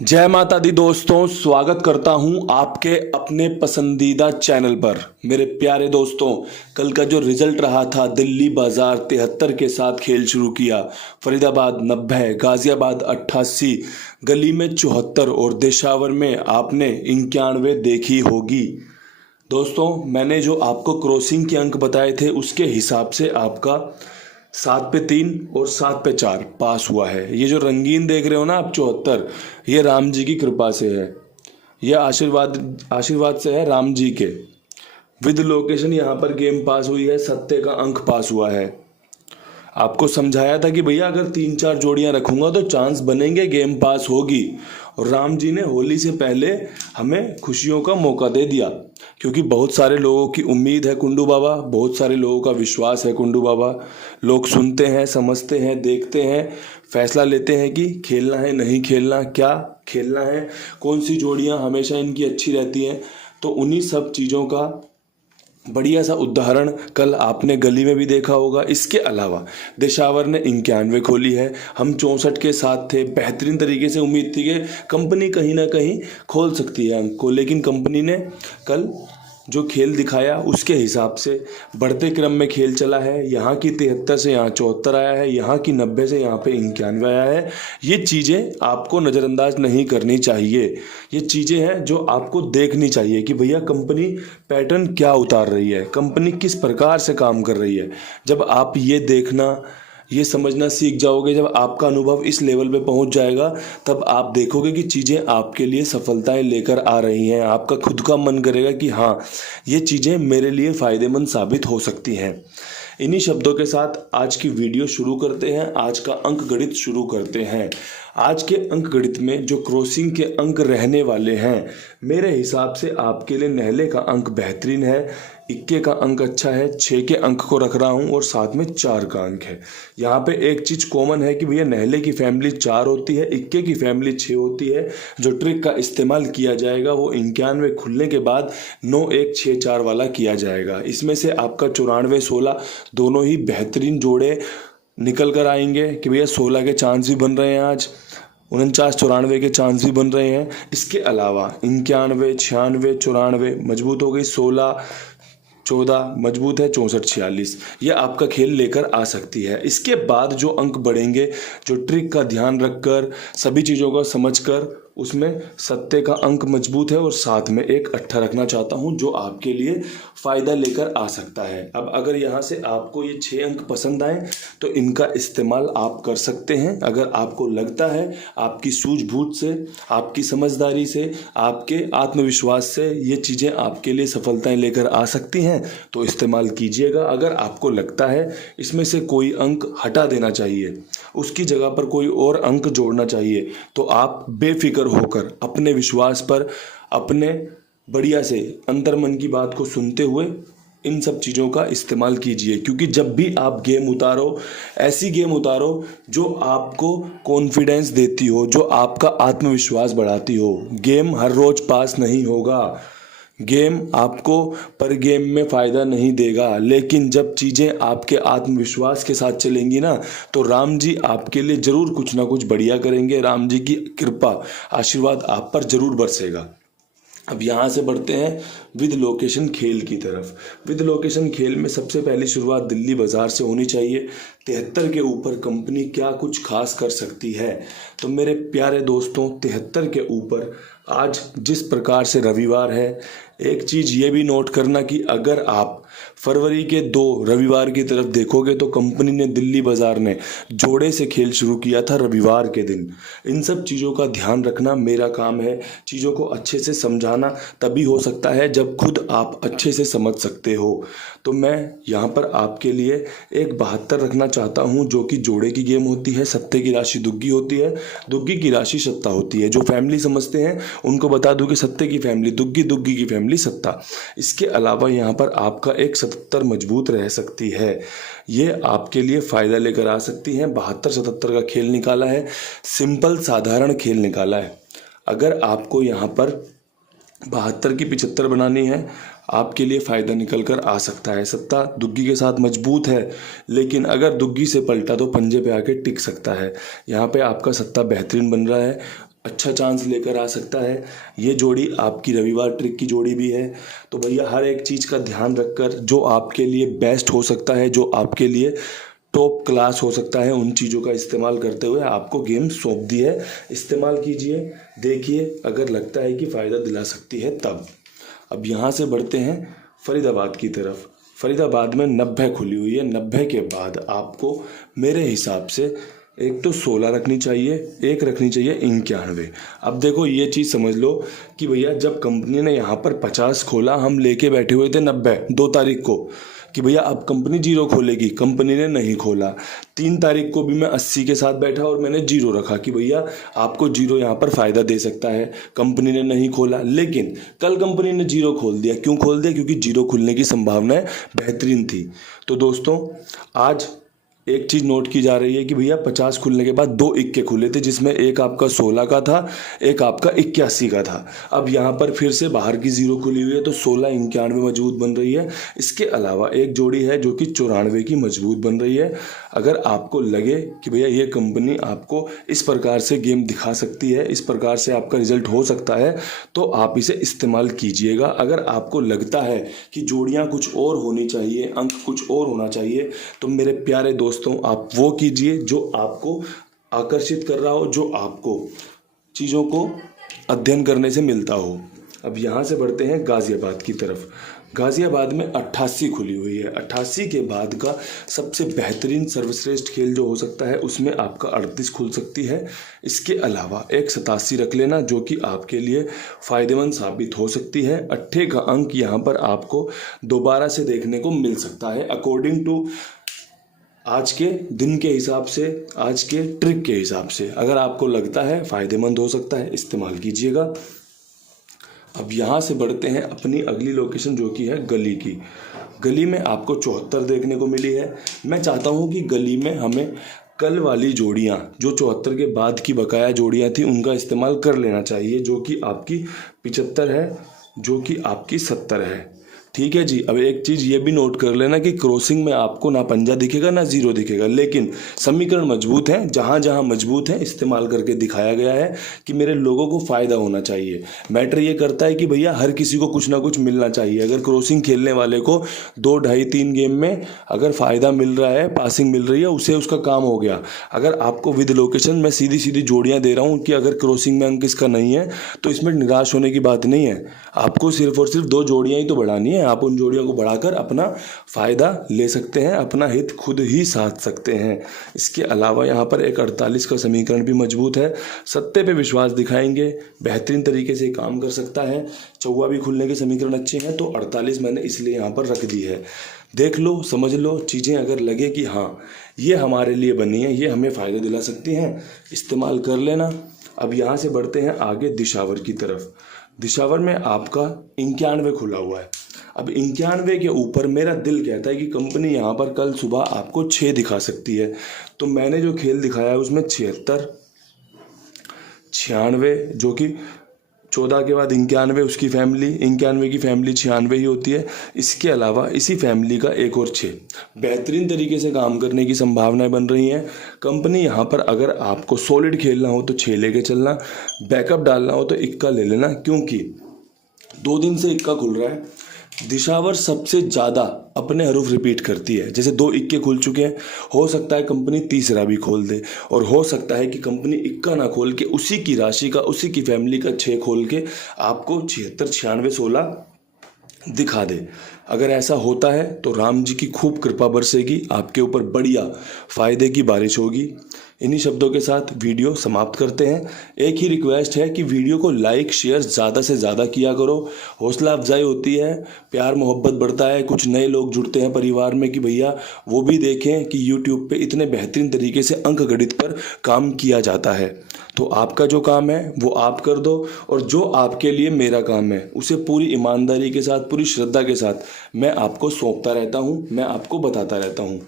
जय माता दी दोस्तों, स्वागत करता हूं आपके अपने पसंदीदा चैनल पर। मेरे प्यारे दोस्तों, कल का जो रिजल्ट रहा था, दिल्ली बाजार 73 के साथ खेल शुरू किया, फरीदाबाद 90, गाजियाबाद 88, गली में 74 और देशावर में आपने 91 देखी होगी। दोस्तों, मैंने जो आपको क्रॉसिंग के अंक बताए थे उसके हिसाब से आपका 7 पे 3 और 7 पे 4 पास हुआ है। ये जो रंगीन देख रहे हो ना आप 74, ये राम जी की कृपा से है, ये आशीर्वाद आशीर्वाद से है राम जी के। विद लोकेशन यहाँ पर गेम पास हुई है, सत्ते का अंक पास हुआ है। आपको समझाया था कि भैया अगर 3-4 जोड़ियां रखूंगा तो चांस बनेंगे, गेम पास होगी। और राम जी ने होली से पहले हमें खुशियों का मौका दे दिया, क्योंकि बहुत सारे लोगों की उम्मीद है कुंडू बाबा, बहुत सारे लोगों का विश्वास है कुंडू बाबा। लोग सुनते हैं, समझते हैं, देखते हैं, फैसला लेते हैं कि खेलना है नहीं खेलना, क्या खेलना है, कौन सी जोड़ियां हमेशा इनकी अच्छी रहती हैं। तो उन्हीं सब चीज़ों का बढ़िया सा उदाहरण कल आपने गली में भी देखा होगा। इसके अलावा देशावर ने 91 खोली है, हम 64 के साथ थे। बेहतरीन तरीके से उम्मीद थी कि कंपनी कहीं ना कहीं खोल सकती है अंक को, लेकिन कंपनी ने कल जो खेल दिखाया उसके हिसाब से बढ़ते क्रम में खेल चला है। यहाँ की 73 से यहाँ 74 आया है, यहाँ की 90 से यहाँ पे 91 आया है। ये चीज़ें आपको नज़रअंदाज नहीं करनी चाहिए, ये चीज़ें हैं जो आपको देखनी चाहिए कि भैया कंपनी पैटर्न क्या उतार रही है, कंपनी किस प्रकार से काम कर रही है। जब आप ये देखना, ये समझना सीख जाओगे, जब आपका अनुभव इस लेवल पे पहुंच जाएगा, तब आप देखोगे कि चीज़ें आपके लिए सफलताएं लेकर आ रही हैं। आपका खुद का मन करेगा कि हाँ, ये चीज़ें मेरे लिए फ़ायदेमंद साबित हो सकती हैं। इन्हीं शब्दों के साथ आज की वीडियो शुरू करते हैं, आज का अंक गणित शुरू करते हैं। आज के अंक गणित में जो क्रॉसिंग के अंक रहने वाले हैं, मेरे हिसाब से आपके लिए नहले का अंक बेहतरीन है, इक्के का अंक अच्छा है, 6 के अंक को रख रहा हूं और साथ में 4 का अंक है। यहाँ पे एक चीज़ कॉमन है कि भैया नहले की फैमिली 4 होती है, इक्के की फैमिली 6 होती है। जो ट्रिक का इस्तेमाल किया जाएगा वो 91 खुलने के बाद 9-1-6-4 वाला किया जाएगा। इसमें से आपका 94-16 दोनों ही बेहतरीन जोड़े निकल कर आएंगे कि भैया 16 के चांस भी बन रहे हैं, आज 49-94 के चांस भी बन रहे हैं। इसके अलावा 91-96-94 मजबूत हो गई, 16-14 मजबूत है, 64-46 ये आपका खेल लेकर आ सकती है। इसके बाद जो अंक बढ़ेंगे, जो ट्रिक का ध्यान रखकर, सभी चीज़ों को समझकर, उसमें सत्ते का अंक मजबूत है और साथ में एक अट्ठा रखना चाहता हूं जो आपके लिए फ़ायदा लेकर आ सकता है। अब अगर यहाँ से आपको ये 6 अंक पसंद आए तो इनका इस्तेमाल आप कर सकते हैं। अगर आपको लगता है आपकी सूझबूझ से, आपकी समझदारी से, आपके आत्मविश्वास से ये चीज़ें आपके लिए सफलताएं लेकर आ सकती हैं तो इस्तेमाल कीजिएगा। अगर आपको लगता है इसमें से कोई अंक हटा देना चाहिए, उसकी जगह पर कोई और अंक जोड़ना चाहिए, तो आप बेफिक्र होकर अपने विश्वास पर, अपने बढ़िया से अंतर्मन की बात को सुनते हुए इन सब चीज़ों का इस्तेमाल कीजिए। क्योंकि जब भी आप गेम उतारो, ऐसी गेम उतारो जो आपको कॉन्फिडेंस देती हो, जो आपका आत्मविश्वास बढ़ाती हो। गेम हर रोज पास नहीं होगा, गेम आपको पर गेम में फ़ायदा नहीं देगा, लेकिन जब चीज़ें आपके आत्मविश्वास के साथ चलेंगी ना, तो राम जी आपके लिए ज़रूर कुछ ना कुछ बढ़िया करेंगे। राम जी की कृपा, आशीर्वाद आप पर ज़रूर बरसेगा। अब यहाँ से बढ़ते हैं विद लोकेशन खेल की तरफ। विद लोकेशन खेल में सबसे पहली शुरुआत दिल्ली बाजार से होनी चाहिए। 73 के ऊपर कंपनी क्या कुछ खास कर सकती है? तो मेरे प्यारे दोस्तों, 73 के ऊपर आज जिस प्रकार से रविवार है, एक चीज़ ये भी नोट करना कि अगर आप फरवरी के 2 रविवार की तरफ देखोगे तो कंपनी ने, दिल्ली बाजार ने जोड़े से खेल शुरू किया था रविवार के दिन। इन सब चीज़ों का ध्यान रखना मेरा काम है, चीज़ों को अच्छे से समझाना तभी हो सकता है जब खुद आप अच्छे से समझ सकते हो। तो मैं यहाँ पर आपके लिए एक 72 रखना चाहता हूँ, जो कि जोड़े की गेम होती है, सत्ते की राशि दुग्गी होती है, दुग्गी की राशि सत्ता होती है। जो फैमिली समझते हैं उनको बता दूं कि सत्ते की फैमिली दुग्गी, दुग्गी की फैमिली सत्ता। इसके अलावा यहाँ पर आपका एक 77 मजबूत रह सकती है, ये आपके लिए फ़ायदा लेकर आ सकती हैं। 72-77 का खेल निकाला है, सिंपल साधारण खेल निकाला है। अगर आपको यहाँ पर 72 की 75 बनानी है, आपके लिए फ़ायदा निकल कर आ सकता है। सत्ता दुग्गी के साथ मजबूत है, लेकिन अगर दुग्गी से पलटा तो पंजे पे आके टिक सकता है। यहाँ पे आपका सत्ता बेहतरीन बन रहा है, अच्छा चांस लेकर आ सकता है। ये जोड़ी आपकी रविवार ट्रिक की जोड़ी भी है। तो भैया हर एक चीज़ का ध्यान रखकर जो आपके लिए बेस्ट हो सकता है, जो आपके लिए टॉप क्लास हो सकता है, उन चीज़ों का इस्तेमाल करते हुए आपको गेम सौंप दी है। इस्तेमाल कीजिए, देखिए, अगर लगता है कि फ़ायदा दिला सकती है तब। अब यहाँ से बढ़ते हैं फरीदाबाद की तरफ। फरीदाबाद में 90 खुली हुई है। 90 के बाद आपको मेरे हिसाब से एक तो 16 रखनी चाहिए, एक रखनी चाहिए 91। अब देखो ये चीज़ समझ लो कि भैया जब कंपनी ने यहाँ पर 50 खोला, हम लेके बैठे हुए थे 90 2 तारीख को कि भैया अब कंपनी 0 खोलेगी। कंपनी ने नहीं खोला। 3 तारीख को भी मैं 80 के साथ बैठा और मैंने 0 रखा कि भैया आपको 0 यहाँ पर फ़ायदा दे सकता है। कंपनी ने नहीं खोला, लेकिन कल कंपनी ने 0 खोल दिया। क्यों खोल दिया? क्योंकि 0 खुलने की संभावनाएं बेहतरीन थी। तो दोस्तों आज एक चीज़ नोट की जा रही है कि भैया 50 खुलने के बाद 2 इक्के खुले थे, जिसमें एक आपका 16 का था, एक आपका 81 का था। अब यहाँ पर फिर से बाहर की 0 खुली हुई है, तो 16 91 मजबूत बन रही है। इसके अलावा एक जोड़ी है जो कि 94 की मजबूत बन रही है। अगर आपको लगे कि भैया ये कंपनी आपको इस प्रकार से गेम दिखा सकती है, इस प्रकार से आपका रिजल्ट हो सकता है, तो आप इसे इस्तेमाल कीजिएगा। अगर आपको लगता है कि जोड़ियाँ कुछ और होनी चाहिए, अंक कुछ और होना चाहिए, तो मेरे प्यारे दोस्तों आप वो कीजिए जो आपको आकर्षित कर रहा हो, जो आपको चीज़ों को अध्ययन करने से मिलता हो। अब यहाँ से बढ़ते हैं गाज़ियाबाद की तरफ। गाज़ियाबाद में 88 खुली हुई है। 88 के बाद का सबसे बेहतरीन सर्वश्रेष्ठ खेल जो हो सकता है, उसमें आपका 38 खुल सकती है। इसके अलावा एक 87 रख लेना, जो कि आपके लिए फ़ायदेमंद साबित हो सकती है। 8 का अंक यहाँ पर आपको दोबारा से देखने को मिल सकता है, अकॉर्डिंग टू आज के दिन के हिसाब से, आज के ट्रिक के हिसाब से। अगर आपको लगता है फ़ायदेमंद हो सकता है, इस्तेमाल कीजिएगा। अब यहाँ से बढ़ते हैं अपनी अगली लोकेशन, जो कि है गली की। गली में आपको 74 देखने को मिली है। मैं चाहता हूँ कि गली में हमें कल वाली जोड़ियाँ, जो 74 के बाद की बकाया जोड़ियाँ थी, उनका इस्तेमाल कर लेना चाहिए, जो कि आपकी 75 है, जो कि आपकी 70 है। ठीक है जी। अब एक चीज़ ये भी नोट कर लेना कि क्रॉसिंग में आपको ना पंजा दिखेगा ना 0 दिखेगा, लेकिन समीकरण मजबूत है। जहाँ जहाँ मजबूत है इस्तेमाल करके दिखाया गया है कि मेरे लोगों को फ़ायदा होना चाहिए। मैटर ये करता है कि भैया हर किसी को कुछ ना कुछ मिलना चाहिए। अगर क्रॉसिंग खेलने वाले को 2, 2.5, 3 गेम में अगर फ़ायदा मिल रहा है, पासिंग मिल रही है, उसे उसका काम हो गया। अगर आपको विद लोकेशन मैं सीधी सीधी जोड़ियाँ दे रहा हूँ कि अगर क्रॉसिंग में अंक इसका नहीं है, तो इसमें निराश होने की बात नहीं है। आपको सिर्फ और सिर्फ 2 जोड़ियाँ ही तो बढ़ानी है। आप उन जोड़ियों को बढ़ाकर अपना फ़ायदा ले सकते हैं, अपना हित खुद ही साध सकते हैं। इसके अलावा यहाँ पर एक 48 का समीकरण भी मजबूत है। सत्ते पे विश्वास दिखाएंगे, बेहतरीन तरीके से काम कर सकता है। चौवा भी खुलने के समीकरण अच्छे हैं, तो 48 मैंने इसलिए यहाँ पर रख दी है। देख लो, समझ लो चीज़ें। अगर लगे कि हाँ ये हमारे लिए बनी है, ये हमें फ़ायदा दिला सकती हैं, इस्तेमाल कर लेना। अब यहाँ से बढ़ते हैं आगे दिशावर की तरफ। दिशावर में आपका 91 खुला हुआ है। अब 91 के ऊपर मेरा दिल कहता है कि कंपनी यहाँ पर कल सुबह आपको 6 दिखा सकती है। तो मैंने जो खेल दिखाया है उसमें 76, 96, जो कि 14 के बाद 91 उसकी फैमिली, 91 की फैमिली 96 ही होती है। इसके अलावा इसी फैमिली का एक और 6 बेहतरीन तरीके से काम करने की संभावनाएं बन रही हैं। कंपनी यहाँ पर अगर आपको सॉलिड खेलना हो तो 6 लेके चलना, बैकअप डालना हो तो इक्का ले लेना, क्योंकि 2 दिन से इक्का खुल रहा है। दिशावर सबसे ज़्यादा अपने हरूफ रिपीट करती है। जैसे 2 इक्के खुल चुके हैं, हो सकता है कंपनी तीसरा भी खोल दे, और हो सकता है कि कंपनी इक्का ना खोल के उसी की राशि का, उसी की फैमिली का 6 खोल के आपको 76, 96, 16 दिखा दे। अगर ऐसा होता है तो राम जी की खूब कृपा बरसेगी, आपके ऊपर बढ़िया फ़ायदे की बारिश होगी। इन्हीं शब्दों के साथ वीडियो समाप्त करते हैं। एक ही रिक्वेस्ट है कि वीडियो को लाइक शेयर ज़्यादा से ज़्यादा किया करो। हौसला अफजाई होती है, प्यार मोहब्बत बढ़ता है, कुछ नए लोग जुड़ते हैं परिवार में कि भैया वो भी देखें कि यूट्यूब पे इतने बेहतरीन तरीके से अंक गणित पर काम किया जाता है। तो आपका जो काम है वो आप कर दो, और जो आपके लिए मेरा काम है उसे पूरी ईमानदारी के साथ, पूरी श्रद्धा के साथ मैं आपको सौंपता रहता हूँ, मैं आपको बताता रहता हूँ।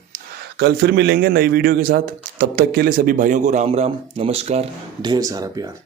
कल फिर मिलेंगे नई वीडियो के साथ। तब तक के लिए सभी भाइयों को राम राम, नमस्कार, ढेर सारा प्यार।